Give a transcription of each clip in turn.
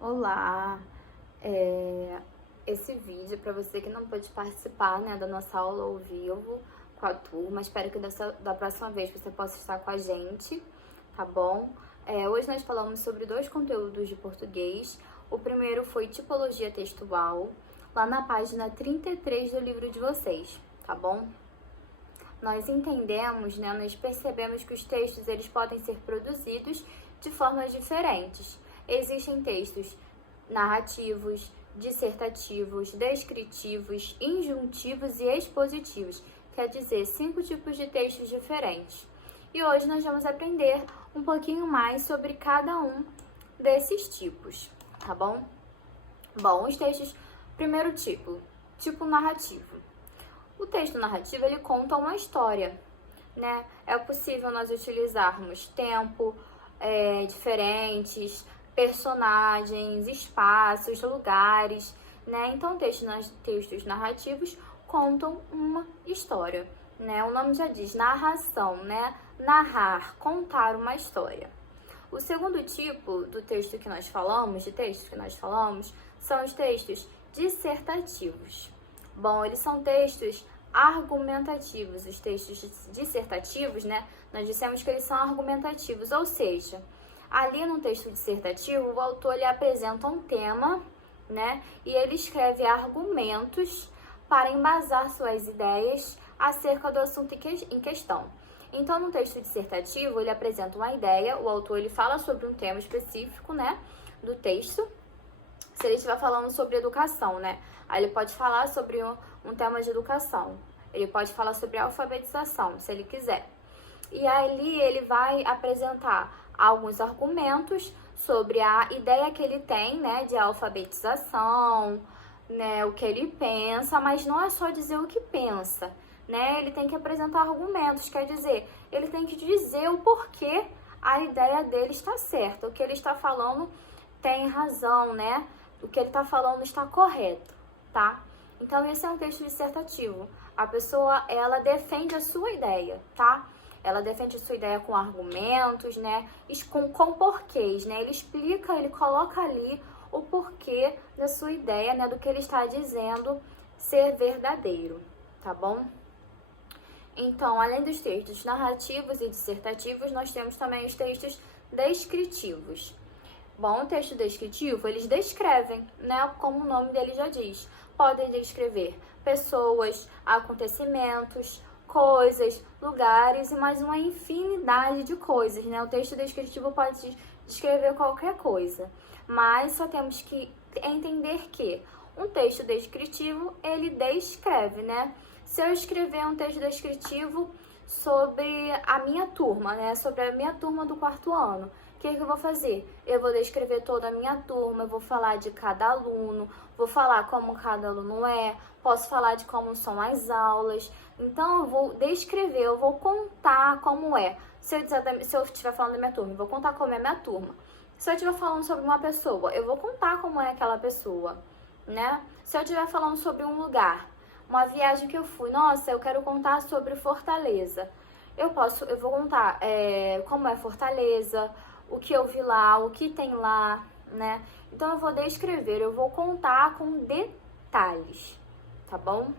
Olá, esse vídeo é para você que não pôde participar, né, da nossa aula ao vivo com a turma. Espero que da próxima vez você possa estar com a gente, tá bom? Hoje nós falamos sobre 2 conteúdos de português. O primeiro foi tipologia textual, lá na página 33 do livro de vocês, tá bom? Nós entendemos, né, nós percebemos que os textos eles podem ser produzidos de formas diferentes. Existem textos narrativos, dissertativos, descritivos, injuntivos e expositivos, quer dizer, 5 tipos de textos diferentes. E hoje nós vamos aprender um pouquinho mais sobre cada um desses tipos, tá bom? Bom, os textos, primeiro tipo narrativo. O texto narrativo, ele conta uma história, né? É possível nós utilizarmos tempo diferentes, personagens, espaços, lugares, né? Então, textos narrativos contam uma história, né? O nome já diz narração, né? Narrar, contar uma história. O segundo tipo do texto que nós falamos, são os textos dissertativos. Bom, eles são textos argumentativos. Os textos dissertativos, né? Nós dissemos que eles são argumentativos, ou seja, ali no texto dissertativo, o autor ele apresenta um tema, né? E ele escreve argumentos para embasar suas ideias acerca do assunto em questão. Então, no texto dissertativo, ele apresenta uma ideia, o autor ele fala sobre um tema específico, né, do texto. Se ele estiver falando sobre educação, né, aí ele pode falar sobre um tema de educação. Ele pode falar sobre alfabetização, se ele quiser. E ali ele vai apresentar alguns argumentos sobre a ideia que ele tem, né, de alfabetização, né, o que ele pensa, mas não é só dizer o que pensa, né, ele tem que apresentar argumentos, quer dizer, ele tem que dizer o porquê a ideia dele está certa, o que ele está falando tem razão, né, o que ele está falando está correto, tá? Então, esse é um texto dissertativo. A pessoa, ela defende a sua ideia, tá? Ela defende a sua ideia com argumentos, né? Com porquês, né? Ele explica, ele coloca ali o porquê da sua ideia, né? Do que ele está dizendo ser verdadeiro, tá bom? Então, além dos textos narrativos e dissertativos, nós temos também os textos descritivos. Bom, o texto descritivo, eles descrevem, né? Como o nome dele já diz. Podem descrever pessoas, acontecimentos, coisas, lugares e mais uma infinidade de coisas, né? O texto descritivo pode descrever qualquer coisa, mas só temos que entender que um texto descritivo, ele descreve, né? Se eu escrever um texto descritivo sobre a minha turma, né? Sobre a minha turma do 4º ano, o que eu vou fazer? Eu vou descrever toda a minha turma, eu vou falar de cada aluno, vou falar como cada aluno é, posso falar de como são as aulas. Então, eu vou descrever, eu vou contar como é. Se eu estiver falando da minha turma, eu vou contar como é a minha turma. Se eu estiver falando sobre uma pessoa, eu vou contar como é aquela pessoa, né? Se eu estiver falando sobre um lugar, uma viagem que eu fui, nossa, eu quero contar sobre Fortaleza. Eu vou contar como é Fortaleza, o que eu vi lá, o que tem lá, né? Então, eu vou descrever, eu vou contar com detalhes, tá bom?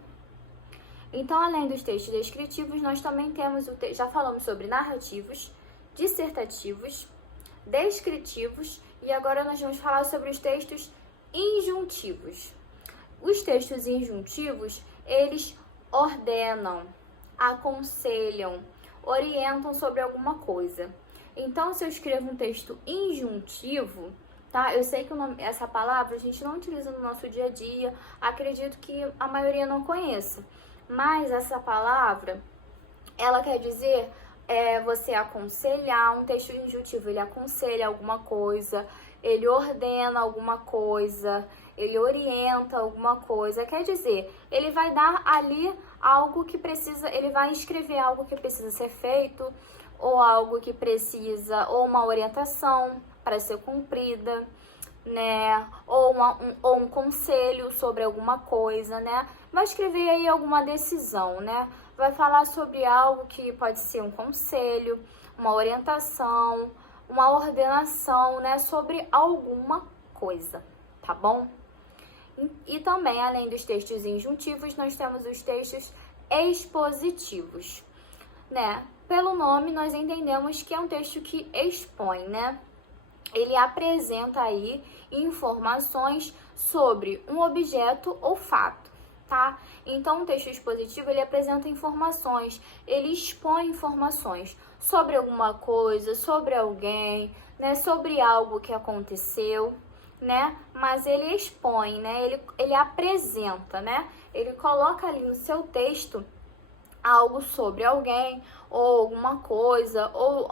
Então, além dos textos descritivos, nós também temos, já falamos sobre narrativos, dissertativos, descritivos e agora nós vamos falar sobre os textos injuntivos. Os textos injuntivos, eles ordenam, aconselham, orientam sobre alguma coisa. Então, se eu escrevo um texto injuntivo, tá? Eu sei que essa palavra a gente não utiliza no nosso dia a dia, acredito que a maioria não conheça. Mas essa palavra, ela quer dizer você aconselhar. Um texto injuntivo, ele aconselha alguma coisa, ele ordena alguma coisa, ele orienta alguma coisa. Quer dizer, ele vai dar ali algo que precisa, ele vai escrever algo que precisa ser feito, ou algo que precisa, ou uma orientação para ser cumprida, né? Ou um conselho sobre alguma coisa, né? Vai escrever aí alguma decisão, né? vai falar sobre algo que pode ser um conselho, uma orientação, uma ordenação, né, sobre alguma coisa, tá bom? E também, além dos textos injuntivos, nós temos os textos expositivos, né? Pelo nome, nós entendemos que é um texto que expõe, né? Ele apresenta aí informações sobre um objeto ou fato, tá? Então, o texto expositivo, ele apresenta informações, ele expõe informações sobre alguma coisa, sobre alguém, né? Sobre algo que aconteceu, né? Mas ele expõe, né? Ele apresenta, né? Ele coloca ali no seu texto algo sobre alguém, ou alguma coisa, ou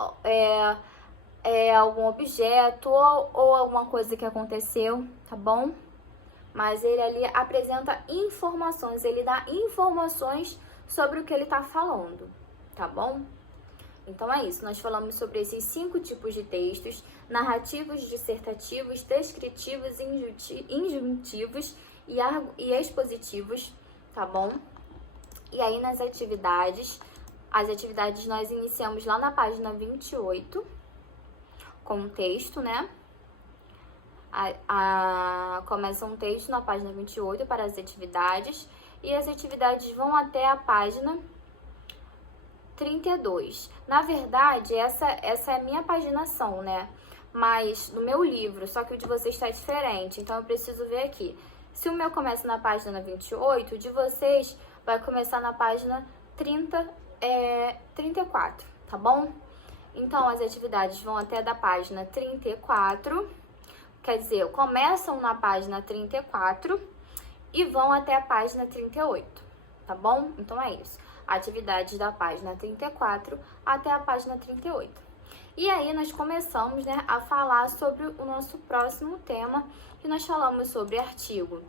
algum objeto, ou alguma coisa que aconteceu, tá bom? Mas ele ali apresenta informações, ele dá informações sobre o que ele tá falando, tá bom? Então é isso, nós falamos sobre esses 5 tipos de textos: narrativos, dissertativos, descritivos, injuntivos e expositivos, tá bom? E aí nas atividades, as atividades nós iniciamos lá na página 28, com o texto, né? Começa um texto na página 28 para as atividades, e as atividades vão até a página 32. Na verdade, essa é a minha paginação, né? Mas no meu livro, só que o de vocês está diferente, então eu preciso ver aqui. Se o meu começa na página 28, o de vocês vai começar na página 34, tá bom? Então, as atividades vão até da página 34, quer dizer, começam na página 34 e vão até a página 38, tá bom? Então, é isso. Atividades da página 34 até a página 38. E aí, nós começamos, né, a falar sobre o nosso próximo tema, que nós falamos sobre artigo.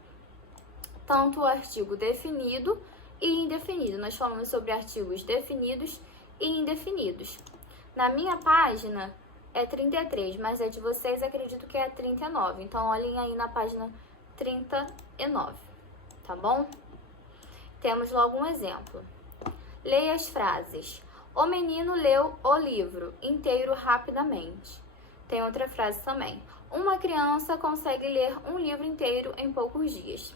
Tanto o artigo definido e indefinido. Nós falamos sobre artigos definidos e indefinidos. Na minha página é 33, mas a de vocês acredito que é 39. Então, olhem aí na página 39, tá bom? Temos logo um exemplo. Leia as frases. O menino leu o livro inteiro rapidamente. Tem outra frase também. Uma criança consegue ler um livro inteiro em poucos dias.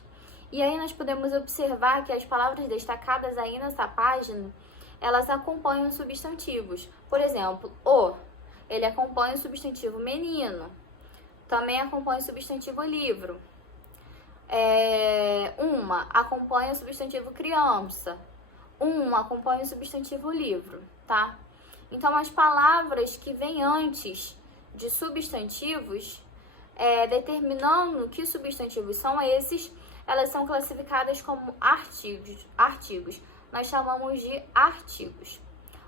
E aí nós podemos observar que as palavras destacadas aí nessa página, elas acompanham substantivos. Por exemplo, o, ele acompanha o substantivo menino. Também acompanha o substantivo livro. Uma acompanha o substantivo criança. Acompanha o substantivo livro, tá? Então, as palavras que vêm antes de substantivos, determinando que substantivos são esses, elas são classificadas como artigos. Nós chamamos de artigos.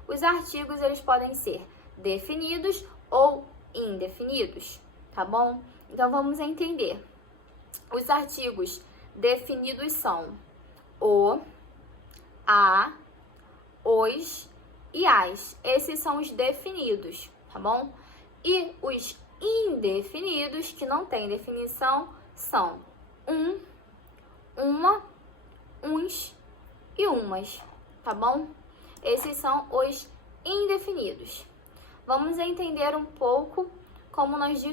Os artigos, eles podem ser definidos ou indefinidos, tá bom? Então, vamos entender. Os artigos definidos são o, a, os e as. Esses são os definidos, tá bom? E os indefinidos, que não têm definição, são uma, uns e umas, tá bom? Esses são os indefinidos. Vamos entender um pouco como nós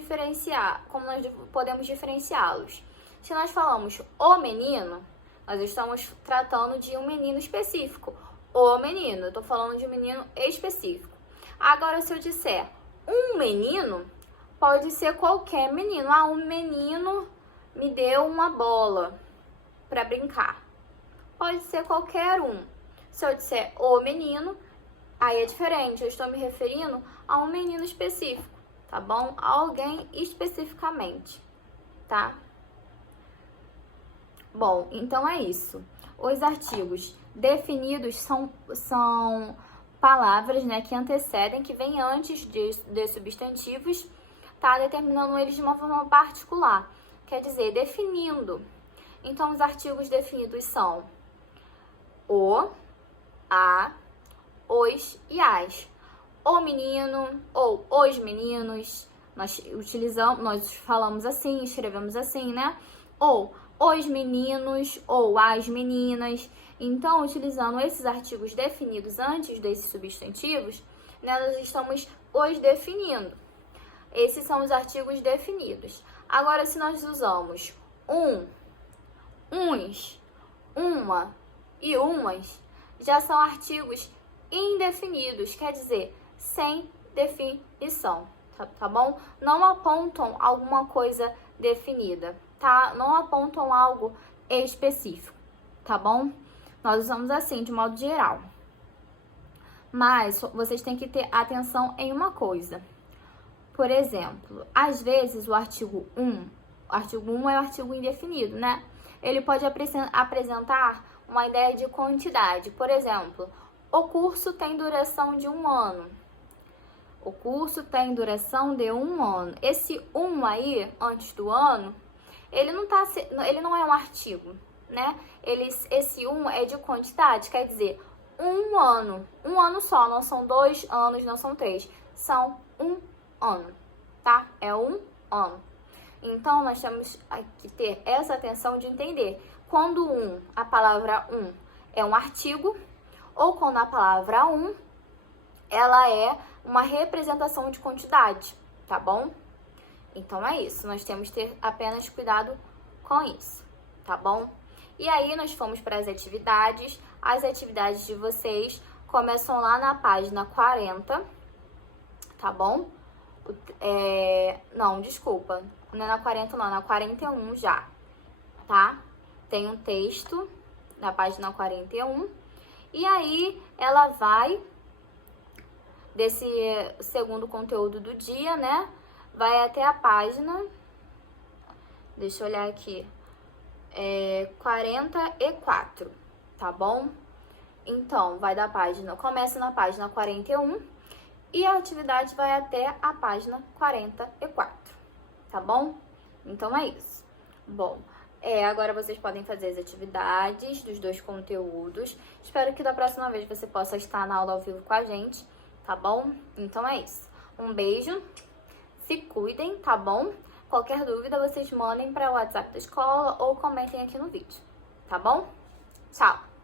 podemos diferenciá-los. Se nós falamos o menino, nós estamos tratando de um menino específico. O menino, eu estou falando de um menino específico. Agora, se eu disser um menino, pode ser qualquer menino. Um menino me deu uma bola para brincar. Pode ser qualquer um. Se eu disser o menino, aí é diferente. Eu estou me referindo a um menino específico, tá bom? A alguém especificamente, tá? Bom, então é isso. Os artigos definidos são palavras, né, que antecedem, que vêm antes de substantivos, tá? Determinando eles de uma forma particular. Quer dizer, definindo. Então, os artigos definidos são o, a, os e as. O menino ou os meninos, nós falamos assim, escrevemos assim, né? Ou os meninos ou as meninas. Então, utilizando esses artigos definidos antes desses substantivos, né, nós estamos os definindo. Esses são os artigos definidos. Agora, se nós usamos uns, uma e umas, já são artigos indefinidos, quer dizer, sem definição, tá bom? Não apontam alguma coisa definida, tá? Não apontam algo específico, tá bom? Nós usamos assim, de modo geral. Mas vocês têm que ter atenção em uma coisa. Por exemplo, às vezes o artigo 1 é o artigo indefinido, né? Ele pode apresentar uma ideia de quantidade. Por exemplo, o curso tem duração de 1 ano. O curso tem duração de 1 ano. Esse 1 aí, antes do ano, ele não é um artigo, né? Esse 1 é de quantidade, quer dizer, 1 ano. 1 ano só, não são 2 anos, não são 3. São 1 ano, tá? É 1 ano. Então, nós temos que ter essa atenção de entender quando a palavra é um artigo, ou quando a palavra ela é uma representação de quantidade, tá bom? Então, é isso. Nós temos que ter apenas cuidado com isso, tá bom? E aí, nós fomos para as atividades. As atividades de vocês começam lá na página 40, tá bom? Não, desculpa. Não é na 40, não. É na 41 já, tá? Tem um texto na página 41. E aí, ela vai, desse segundo conteúdo do dia, né? Vai até a página, deixa eu olhar aqui, 44, tá bom? Então, começa na página 41 e a atividade vai até a página 44, tá bom? Então, é isso. Bom, agora vocês podem fazer as atividades dos 2 conteúdos. Espero que da próxima vez você possa estar na aula ao vivo com a gente, tá bom? Então, é isso. Um beijo, se cuidem, tá bom? Qualquer dúvida, vocês mandem para o WhatsApp da escola ou comentem aqui no vídeo, tá bom? Tchau!